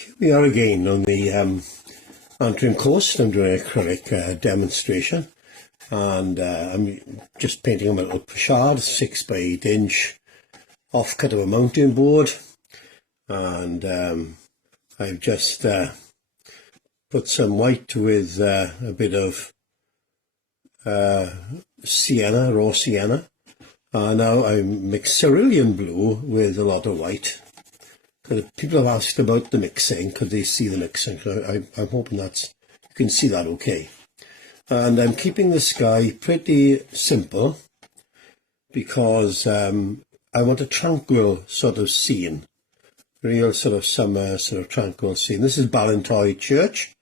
Here we are again on the Antrim coast. I'm doing an acrylic demonstration, and I'm just painting a little facade, 6 by 8 inch offcut of a mountain board, and I've just put some white with a bit of sienna, raw sienna. Now I mix cerulean blue with a lot of white. People have asked about the mixing, could they see the mixing? So I'm hoping you can see that okay. And I'm keeping the sky pretty simple because I want a tranquil sort of scene, real sort of summer sort of tranquil scene. This is Ballintoy Church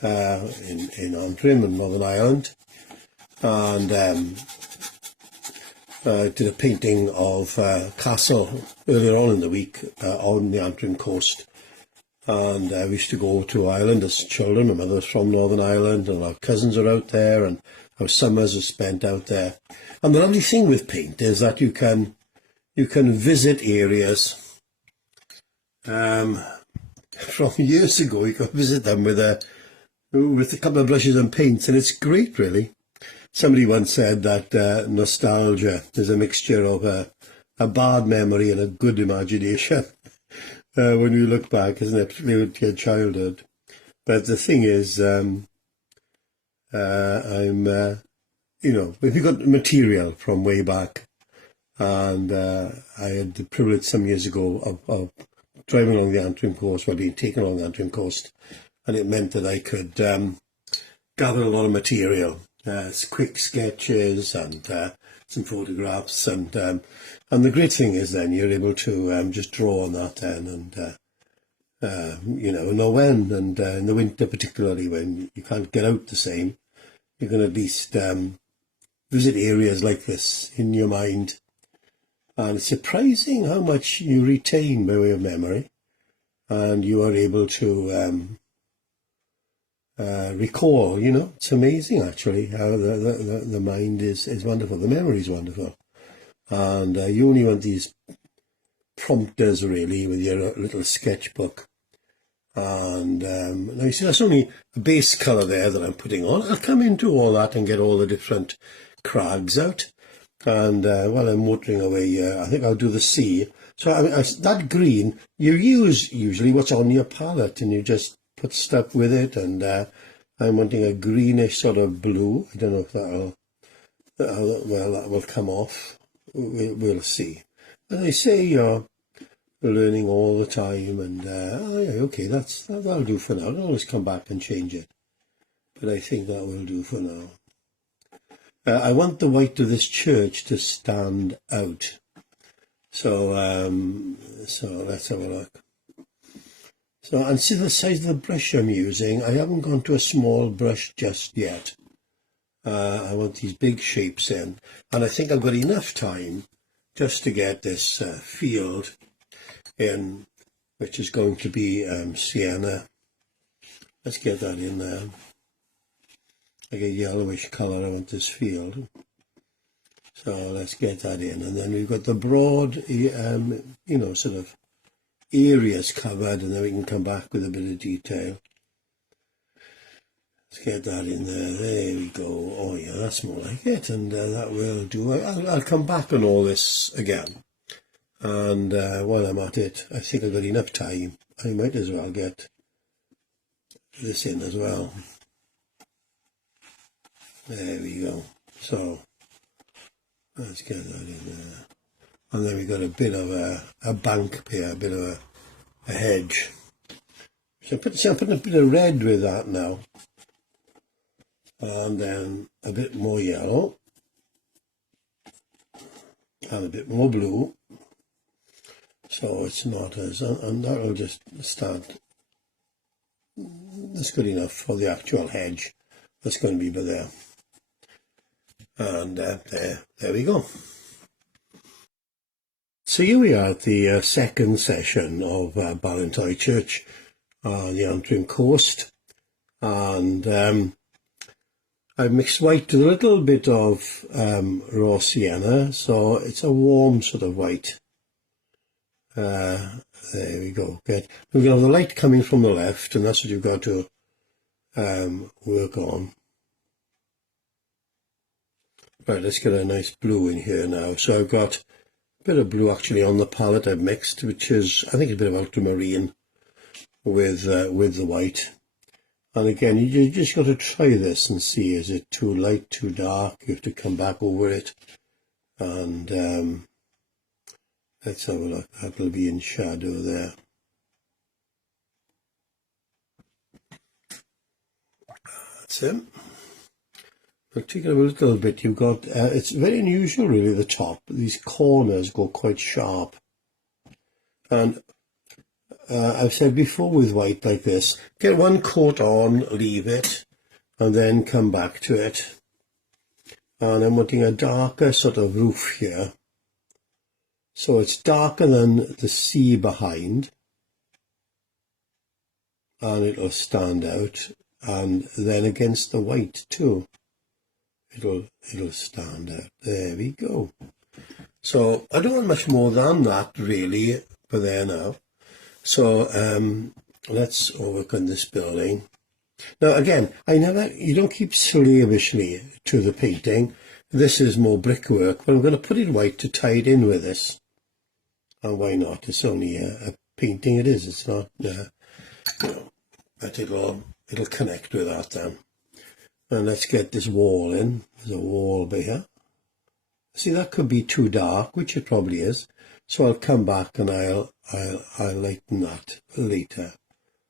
in Antrim in Northern Ireland, and I did a painting of castle earlier on in the week on the Antrim coast, and we used to go to Ireland as children. My mother's from Northern Ireland, and our cousins are out there, and our summers are spent out there. And the lovely thing with paint is that you can visit areas from years ago. You can visit them with a couple of brushes and paints, and it's great, really. Somebody once said that nostalgia is a mixture of a bad memory and a good imagination when we look back, isn't it, to your childhood. But the thing is, we've got material from way back, and I had the privilege some years ago of driving along the Antrim coast, being taken along the Antrim coast, and it meant that I could gather a lot of material. Quick sketches and some photographs, and the great thing is then you're able to just draw on that then, and know when, and in the winter particularly when you can't get out the same, you can at least visit areas like this in your mind, and it's surprising how much you retain by way of memory, and you are able to recall. It's amazing actually how the mind is wonderful, the memory is wonderful, and you only want these prompters really with your little sketchbook. And now you see that's only a base colour there that I'm putting on. I'll come into all that and get all the different crags out, and while I'm motoring away here, I think I'll do the sea. So that green, you use usually what's on your palette, and you just put stuff with it, and I'm wanting a greenish sort of blue. I don't know if that will come off. We'll see. As I say, you're learning all the time, and okay, that'll do for now. I can always come back and change it, but I think that will do for now. I want the white of this church to stand out, so let's have a look. So, and see the size of the brush I'm using. I haven't gone to a small brush just yet. I want these big shapes in, and I think I've got enough time just to get this field in, which is going to be sienna. Let's get that in there. Like a yellowish colour, I want this field. So let's get that in, and then we've got the broad, sort of areas covered, and then we can come back with a bit of detail. Let's get that in there. There we go. Oh yeah, that's more like it, and that will do. I'll come back on all this again, and while I'm at it, I think I've got enough time. I might as well get this in as well. There we go. So let's get that in there. And then we've got a bit of a bank here, a bit of a hedge. So I'm putting a bit of red with that now. And then a bit more yellow. And a bit more blue. So it's not as, and that will just start. That's good enough for the actual hedge. That's going to be there. And there we go. So here we are at the second session of Ballintoy Church on the Antrim coast, and I've mixed white with a little bit of raw sienna, so it's a warm sort of white. There we go. We're going to have the light coming from the left, and that's what you've got to work on. Right, let's get a nice blue in here now. So I've got a bit of blue actually on the palette I've mixed, which is, I think, a bit of ultramarine with the white. And again, you just got to try this and see, is it too light, too dark? You have to come back over it. And let's have a look. That'll be in shadow there. That's it. I'll take it a little bit. You've got, it's very unusual really, the top. These corners go quite sharp. And I've said before with white like this, get one coat on, leave it, and then come back to it. And I'm wanting a darker sort of roof here. So it's darker than the sea behind. And it'll stand out. And then against the white too. It'll stand out. There we go. So I don't want much more than that really for there now. So let's work on this building. Now again, you don't keep slavishly to the painting. This is more brickwork, but I'm going to put it white to tie it in with this. And why not? It's only a painting. It is. It's not. But it'll connect with that then. And let's get this wall in. There's a wall over here. See, that could be too dark, which it probably is. So I'll come back and I'll lighten that later.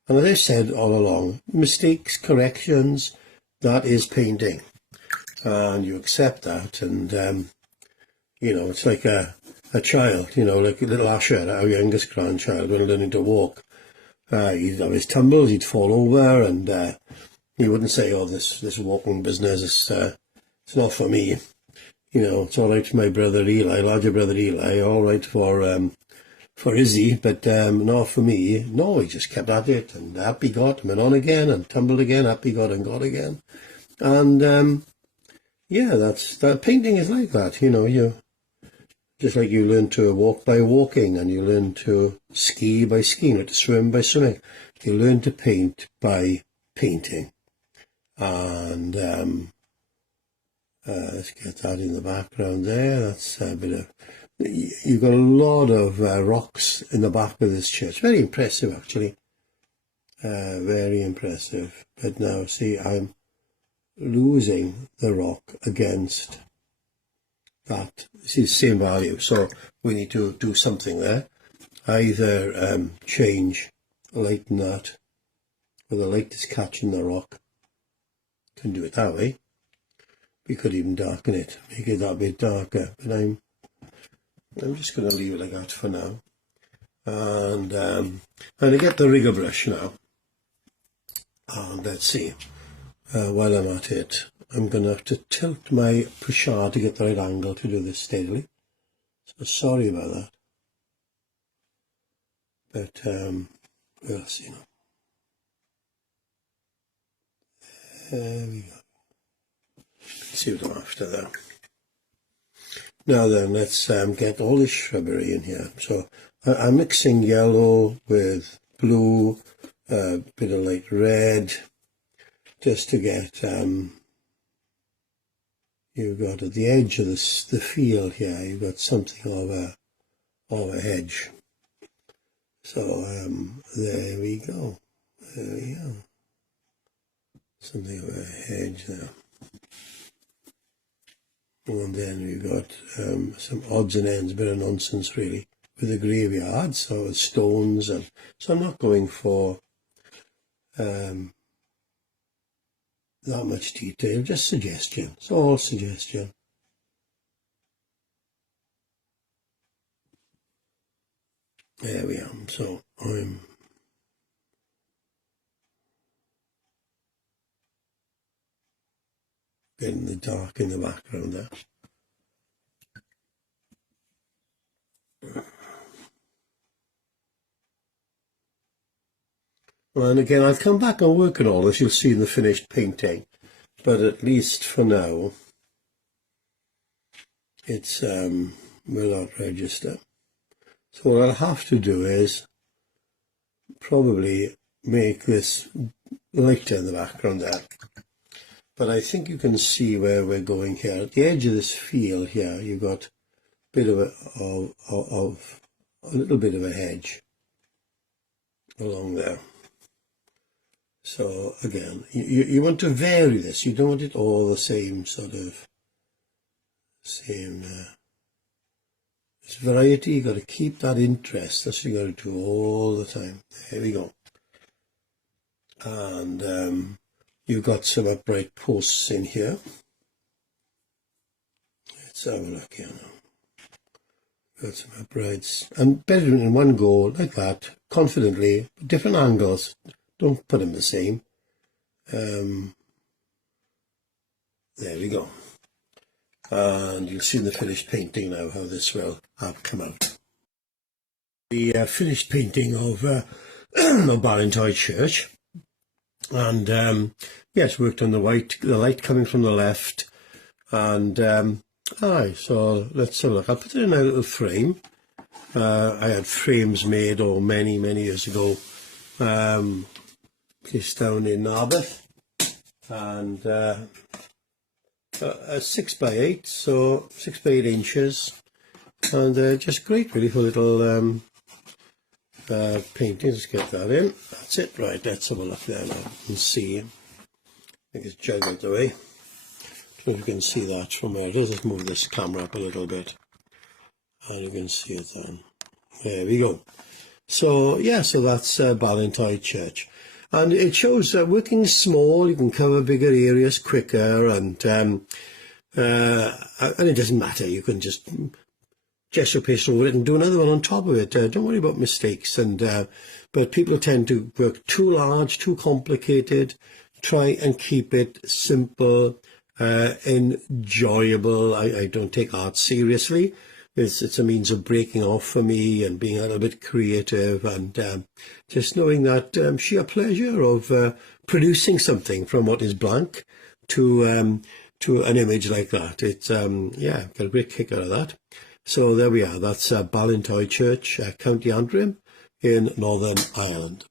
And as I said all along, mistakes, corrections, that is painting. And you accept that. And, it's like a child, like little Asher, our youngest grandchild, when learning to walk. He'd have his tumbles, he'd fall over, and he wouldn't say, oh, this walking business, it's not for me. It's all right for my brother Eli, larger brother Eli, all right for Izzy, but not for me. No, he just kept at it, and up he got, went on again, and tumbled again, up he got and got again. And, that painting is like that, you just like you learn to walk by walking, and you learn to ski by skiing, or to swim by swimming. You learn to paint by painting. And let's get that in the background there. That's a bit of, you've got a lot of rocks in the back of this church. Very impressive, actually. Very impressive. But now, see, I'm losing the rock against that. See, the same value. So we need to do something there. Either change, lighten that, where the light is catching the rock. Can do it that way. We could even darken it, make it that bit darker. But I'm just going to leave it like that for now. And I get the rigger brush now. And let's see. While I'm at it, I'm going to have to tilt my pushard to get the right angle to do this steadily. So sorry about that. But we'll see now. There we go. See what I'm after there. Now then, let's get all this shrubbery in here. So I'm mixing yellow with blue, a bit of light red, just to get, you've got at the edge of the field here, you've got something of a hedge. So there we go. There we go. Something of a hedge there. And then we've got some odds and ends, a bit of nonsense really, with the graveyard, so stones, and so I'm not going for that much detail, just suggestion. It's all suggestion. There we are. So I'm getting the dark in the background there. And again, I'll come back and work on all this, you'll see in the finished painting. But at least for now, it's will not register. So what I'll have to do is probably make this lighter in the background there. But I think you can see where we're going here. At the edge of this field here, you've got a bit of a little bit of a hedge along there. So again, you want to vary this. You don't want it all the same sort of this variety. You've got to keep that interest. That's what you've got to do all the time. There we go. And you've got some upright posts in here. Let's have a look here now. Got some uprights, and better in one go like that, confidently, different angles. Don't put them the same. There we go. And you'll see in the finished painting now how this will have come out. The finished painting of Ballintoy Church. And yes, worked on the light coming from the left. And so let's have a look. I'll put it in a little frame. I had frames made many years ago. Placed down in Narberth, and a 6x8, so 6x8 inches, and just great really for little paintings. Let's get that in. That's it. Right, let's have a look there now and see. I think it's jug out the way. I don't know if you can see that from where it is. Let's move this camera up a little bit, and you can see it then. There we go. So yeah, so that's Ballintoy Church. And it shows working small, you can cover bigger areas quicker, and it doesn't matter. You can just gesso paste over it and do another one on top of it. Don't worry about mistakes. But people tend to work too large, too complicated. Try and keep it simple, enjoyable. I don't take art seriously. It's a means of breaking off for me and being a little bit creative, and just knowing that sheer pleasure of producing something from what is blank to an image like that. It's yeah, got a great kick out of that. So there we are. That's Ballintoy Church, County Antrim in Northern Ireland.